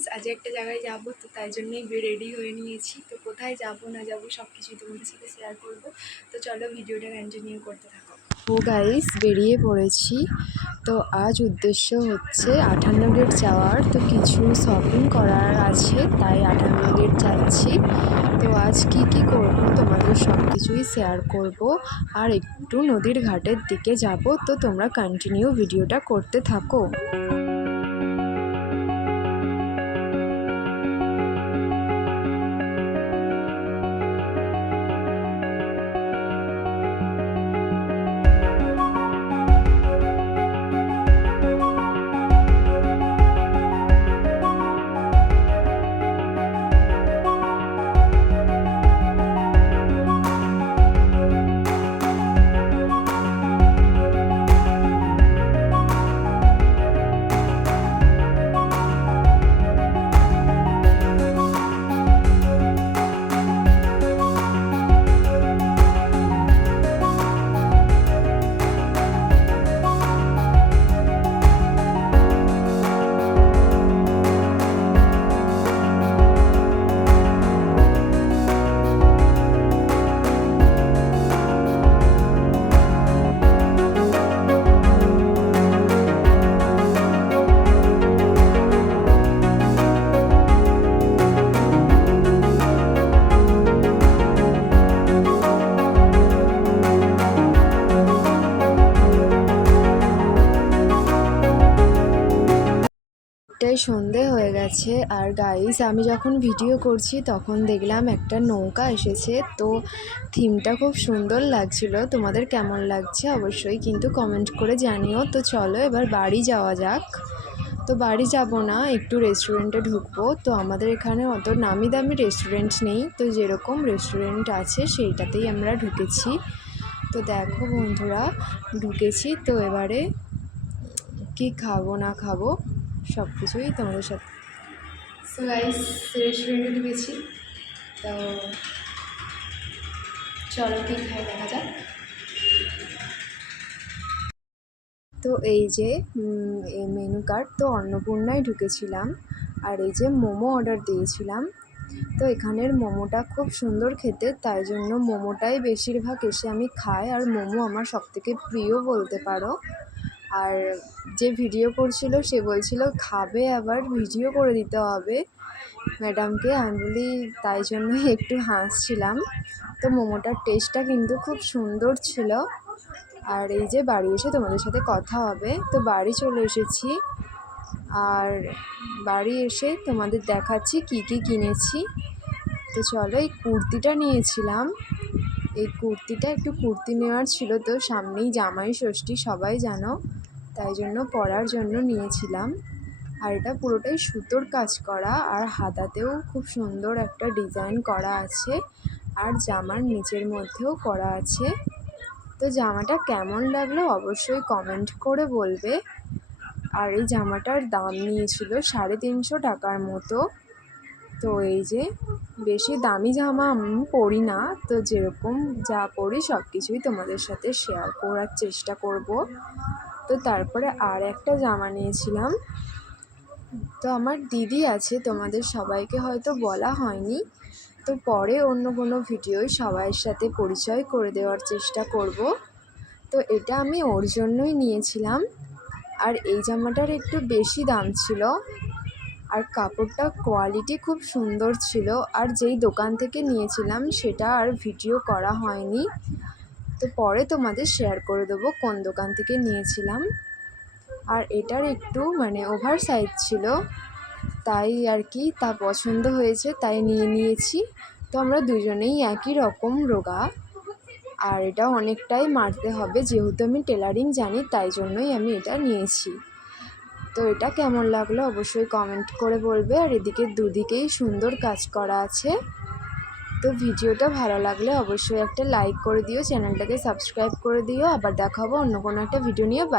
Friends, আজ একটা জায়গায় যাব, তো তাই জন্যই রেডি হয়ে নিয়েছি। তো কোথায় যাব না যাব সব কিছুই তোমাদের সাথে শেয়ার করব। তো চলো ভিডিওটা কন্টিনিউ করতে থাকো। ও গাইস, বেরিয়ে পড়েছি। তো আজ উদ্দেশ্য হচ্ছে 58 গেট যাওয়ার। তো কিছু শপিং করার আছে, তাই 58 গেট যাচ্ছি। তো আজ কি কি করব তোমাদের সব কিছুই শেয়ার করব, আর একটু নদীর ঘাটের দিকে যাব। তো তোমরা কন্টিনিউ ভিডিওটা করতে থাকো। সন্ধে হয়ে গেছে। আর গাইস, আমি যখন ভিডিও করছি তখন দেখলাম একটা নৌকা এসেছে। তো থিমটা খুব সুন্দর লাগছিল। তোমাদের কেমন লাগছে অবশ্যই কিন্তু কমেন্ট করে জানিও। তো চলো এবার বাড়ি যাওয়া যাক। তো বাড়ি যাব না, একটু রেস্টুরেন্টে ঢুকবো। তো আমাদের এখানে অত নামি দামি রেস্টুরেন্ট নেই, তো যেরকম রেস্টুরেন্ট আছে সেইটাতেই আমরা ঢুকেছি। তো দেখো বন্ধুরা, ঢুকেছি। তো এবারে কি খাবো না খাবো সব কিছুই তোমাদের সাথে। সো গাইস, রেস্টুরেন্টে ঢুকেছি। তো চলো কি খাই দেখা যাক। তো এই যে মেনু কার্ড, তো অন্নপূর্ণায় ঢুকেছিলাম। আর এই যে মোমো অর্ডার দিয়েছিলাম। তো এখানের মোমোটা খুব সুন্দর খেতে, তাই জন্য মোমোটাই বেশিরভাগ এসে আমি খাই। আর মোমো আমার সবথেকে প্রিয় বলতে পারো। আর যে ভিডিও করছিল সে বলছিল খাবে, আবার ভিডিও করে দিতে হবে ম্যাডামকে। আমি বলি তাই জন্যই একটু হাসছিলাম। তো মোমোটার টেস্টটা কিন্তু খুব সুন্দর ছিল। আর এই যে বাড়ি এসে তোমাদের সাথে কথা হবে। তো বাড়ি চলে এসেছি। আর বাড়ি এসে তোমাদের দেখাচ্ছি কি কি কিনেছি। তো চলো, এই কুর্তিটা নিয়েছিলাম। এই কুর্তিটা একটু কুর্তি নেওয়ার ছিল, তো সামনেই জামাই ষষ্ঠী সবাই জানো, তাই জন্য পরার জন্য নিয়েছিলাম। আর এটা পুরোটাই সুতোর কাজ করা, আর হাতাতেও খুব সুন্দর একটা ডিজাইন করা আছে, আর জামার নিচের মধ্যেও করা আছে। তো জামাটা কেমন লাগলো অবশ্যই কমেন্ট করে বলবে। আর এই জামাটার দাম নিয়েছিল 350 টাকার মতো। তো এই যে বেশি দামি জামা আমি পরি না, তো যেরকম যা পরি সব কিছুই তোমাদের সাথে শেয়ার করার চেষ্টা করব। তো তারপরে আর একটা জামা নিয়েছিলাম। তো আমার দিদি আছে, তোমাদের সবাইকে হয়তো বলা হয়নি, তো পরে অন্য কোনো ভিডিওয় সবার সাথে পরিচয় করে দেওয়ার চেষ্টা করব। তো এটা আমি ওর জন্যই নিয়েছিলাম। আর এই জামাটার একটু বেশি দাম ছিল, আর কাপড়টা কোয়ালিটি খুব সুন্দর ছিল। আর যেই দোকান থেকে নিয়েছিলাম সেটা আর ভিডিও করা হয়নি, তো পরে তোমাদের শেয়ার করে দেবো কোন দোকান থেকে নিয়েছিলাম। আর এটার একটু ওভার সাইজ ছিল, তাই আর কি তা পছন্দ হয়েছে, তাই নিয়েছি। তো আমরা দুজনেই একই রকম রোগা। আর এটা অনেকটাই মারতে হবে, যেহেতু আমি টেলারিং জানি, তাই জন্যই আমি এটা নিয়েছি। তো এটা কেমন লাগলো অবশ্যই কমেন্ট করে বলবে। আর এদিকে দুদিকেই সুন্দর কাজ করা আছে। তো ভিডিওটা ভালো লাগলে অবশ্যই একটা লাইক করে দিও, চ্যানেলটাকে সাবস্ক্রাইব করে দিও। আবার দেখাবো অন্য কোনো একটা ভিডিও নিয়ে। বাই।